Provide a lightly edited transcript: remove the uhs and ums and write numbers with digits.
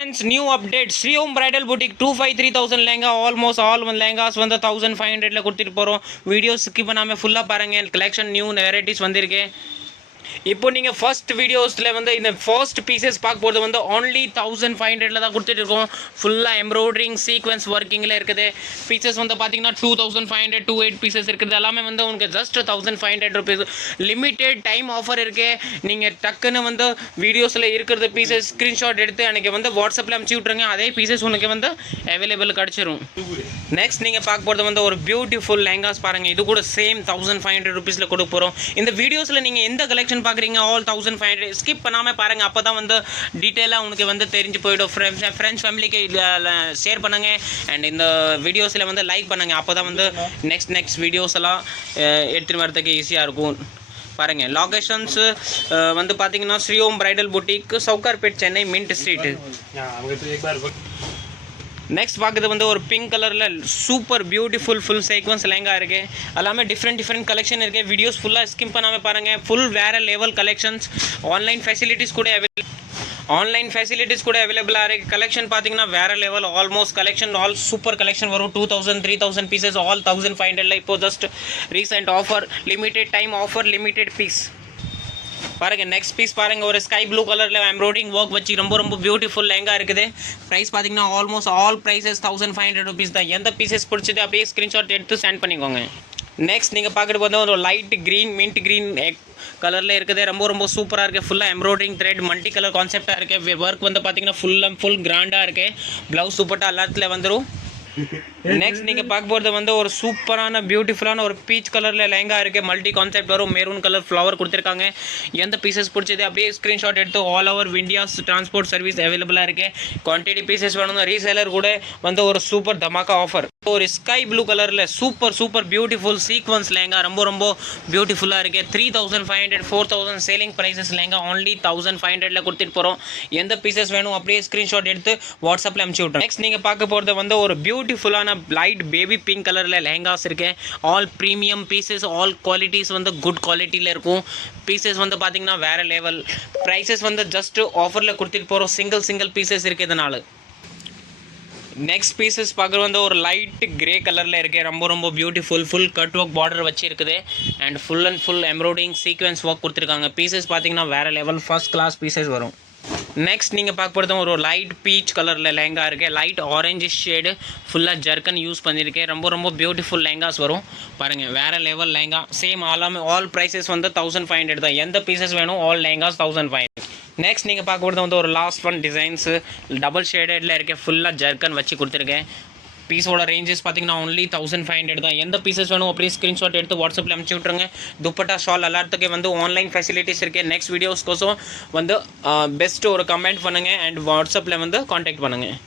Friends, new update Sri Om Bridal Boutique 253,000 lehenga almost all lehengas வந்து 1500 ல கொடுத்துட்டு போறோம். வீடியோ ஸ்கிப் பண்ணாம ஃபுல்லா பாருங்க. கலெக்ஷன் நியூ வெரைட்டிஸ் வந்திருக்கு. இப்போ நீங்கள் ஃபர்ஸ்ட் வீடியோஸில் வந்து இந்த ஃபர்ஸ்ட் பீசஸ் பார்க்க போகிறது வந்து only 1500 தான் கொடுத்துட்டு இருக்கோம். ஃபுல்லாக எம்ப்ராய்டரிங் சீக்வன்ஸ் ஒர்க்கிங்கில் இருக்குது. பீசஸ் வந்து பார்த்தீங்கன்னா 2500 28 பீசஸ் இருக்குது. எல்லாமே வந்து உங்களுக்கு just 1500 rupees. Limited time offer இருக்குது. நீங்கள் டக்குன்னு வந்து வீடியோஸில் இருக்கிறது பீசஸ் ஸ்க்ரீன்ஷாட் எடுத்து அன்றைக்கி வந்து வாட்ஸ்அப்பில் அனுப்பிச்சி விட்ருங்க. அதே பீசஸ் உனக்கு வந்து அவைலபிள் கிடச்சிரும். நெக்ஸ்ட் நீங்கள் பார்க்க போகிறது வந்து ஒரு பியூட்டிஃபுல் லெஹங்காஸ் பாருங்கள். இது கூட சேம் 1500 ருபீஸில் கொடுக்க போகிறோம். இந்த வீடியோஸில் நீங்கள் எந்த கலெக்ஷன் பார்க்குறீங்க ஆல் 1500 ஸ்கிப் பண்ணாமல் பாருங்கள். அப்போ தான் வந்து டீட்டெயிலாக உனக்கு வந்து தெரிஞ்சு போய்டும். ஃப்ரெண்ட்ஸ் ஃபேமிலிக்கு ஷேர் பண்ணுங்கள். அண்ட் இந்த வீடியோஸில் வந்து லைக் பண்ணுங்கள். அப்போ தான் வந்து நெக்ஸ்ட் வீடியோஸ் எல்லாம் எடுத்துகிட்டு வரதுக்கு ஈஸியாக இருக்கும். பாருங்கள் லொக்கேஷன்ஸு வந்து பார்த்தீங்கன்னா Shri Om bridal boutique, Sowcarpet, Chennai, mint street. Next பார்க்குறது வந்து ஒரு பிங்க் கலரில் super beautiful full sequins lehenga இருக்குது. எல்லாமே டிஃப்ரெண்ட் கலெக்ஷன் இருக்குது. வீடியோஸ் ஃபுல்லாக ஸ்கிப் பண்ணாமல் பாருங்கள். ஃபுல் வேறு லெவல் கலெக்ஷன்ஸ். ஆன்லைன் ஃபெசிலிட்டிஸ் கூட அவைலபிளாக இருக்குது. கலெக்ஷன் பார்த்தீங்கன்னா வேறு level. Almost collection all super collection வரும். 2000 3000 பீசஸ் ஆல் 1500 இப்போ just recent offer, limited time offer, limited piece. பாருங்கள் நெக்ஸ்ட் பீஸ் பாருங்கள். ஒரு ஸ்கை ப்ளூ கலரில் எம்ப்ராய்டிங் ஒர்க் வச்சு ரொம்ப பியூட்டிஃபுல் லெஹங்கா இருக்குது. ப்ரைஸ் பார்த்தீங்கன்னா ஆல்மோஸ்ட் ஆல் ப்ரைஸஸ் 1500 ருபீஸ் தான். எந்த பீசஸ் பிடிச்சது அப்படியே ஸ்க்ரீன்ஷாட் எடுத்து சென்ட் பண்ணிக்கோங்க. நெக்ஸ்ட் நீங்கள் பார்க்குறது வந்து ஒரு லைட் க்ரீன் மின்ட் க்ரீன் கலரில் இருக்குது. ரொம்ப சூப்பராக இருக்குது. ஃபுல்லாக எம்ப்ராய்டரிங் த்ரெட் மல்டி கலர் கான்செப்டாக இருக்குது. ஒர்க் வந்து பார்த்தீங்கன்னா ஃபுல் கிராண்டாக இருக்குது. ப்ளவுஸ் சூப்பர்ட்டாக எல்லாத்துல வந்துடும். நெக்ஸ்ட் நீங்கள் பார்க்க போகிறது வந்து ஒரு சூப்பரான பியூட்டிஃபுல்லான ஒரு பீச் கலரில் லெஹங்கா இருக்குது. மல்டி கான்செப்ட் வரும். மெரூன் கலர் ஃப்ளவர் கொடுத்துருக்காங்க. எந்த பீசஸ் பிடிச்சது அப்படியே ஸ்க்ரீன்ஷாட் எடுத்து all over India's transport service அவைலபிளாக இருக்குது. குவான்டிட்டி பீசஸ் வேணும். ரீசேலர் கூட வந்து ஒரு சூப்பர் தமாக்கா ஆஃபர். ஒரு ஸ்கை ப்ளூ கலரில் சூப்பர் பியூட்டிஃபுல் சீக்வன்ஸ் லெஹங்கா ரொம்ப பியூட்டிஃபுல்லாக இருக்குது. 3500 4000 சேலிங் ப்ரைஸஸ் லெஹங்கா only 1500 கொடுத்துட்டு போகிறோம். எந்த பீசஸ் வேணும் அப்படியே ஸ்க்ரீன்ஷாட் எடுத்து வாட்ஸ்அப்பில் அனுப்பிச்சி விட்றோம். நெக்ஸ்ட் நீங்கள் பார்க்க போகிறது வந்து ஒரு பியூட்டிஃபுல்லான லைட் பேபி பிங்க் கலரில் லெஹங்காஸ் இருக்குது. All premium pieces, all qualities வந்து குட் குவாலிட்டியில் இருக்கும். பீசஸ் வந்து பார்த்தீங்கன்னா வேறு லெவல். ப்ரைஸஸ் வந்து ஜஸ்ட் ஆஃபரில் கொடுத்துட்டு போகிறோம். சிங்கிள் பீசஸ் இருக்குது. இதனால் நெக்ஸ்ட் பீசஸ் பார்க்குறது வந்து ஒரு லைட் கிரே கலரில் இருக்குது. ரொம்ப beautiful full cut work border வச்சு இருக்குது. And full embroidering sequins work கொடுத்துருக்காங்க. பீசஸ் பார்த்தீங்கன்னா வேறு லெவல் ஃபர்ஸ்ட் கிளாஸ் பீசஸ் வரும். நெக்ஸ்ட் நீங்கள் பார்க்க போகிறது ஒரு லைட் பீச் கலரில் லெஹங்கா இருக்குது. லைட் ஆரஞ்சு ஷேடு ஃபுல்லாக ஜர்க்கன் யூஸ் பண்ணியிருக்கேன். ரொம்ப பியூட்டிஃபுல் லெஹங்காஸ் வரும். பாருங்கள் வேறு level lehenga. Same all prices வந்து 1500 தான். எந்த பீசஸ் வேணும் ஆல் லெஹங்காஸ் 1500. நெக்ஸ்ட் நீங்கள் பார்க்க போகிறது வந்து ஒரு லாஸ்ட் ஒன் டிசைன்ஸு டபுள் ஷேடடில் இருக்கேன். ஃபுல்லாக ஜர்க்கன் வச்சு கொடுத்துருக்கேன். பீஸோட ரேஞ்சஸ் பார்த்தீங்கன்னா only 1500 தான். எந்த பீசஸ் வேணும் அப்படியே ஸ்க்ரீன்ஷாட் எடுத்து வாட்ஸ்அப்பில் அனுப்பிச்சி விட்ருங்க. துப்பட்டா ஷால் எல்லாத்துக்கும் வந்து ஆன்லைன் ஃபெசிலிட்டிஸ் இருக்குது. நெக்ஸ்ட் வீடியோஸ்க்கோசம் வந்து பெஸ்ட்டு ஒரு கமெண்ட் பண்ணுங்கள் அண்ட் வாட்ஸ்அப்பில் வந்து காண்டாக்ட் பண்ணுங்கள்.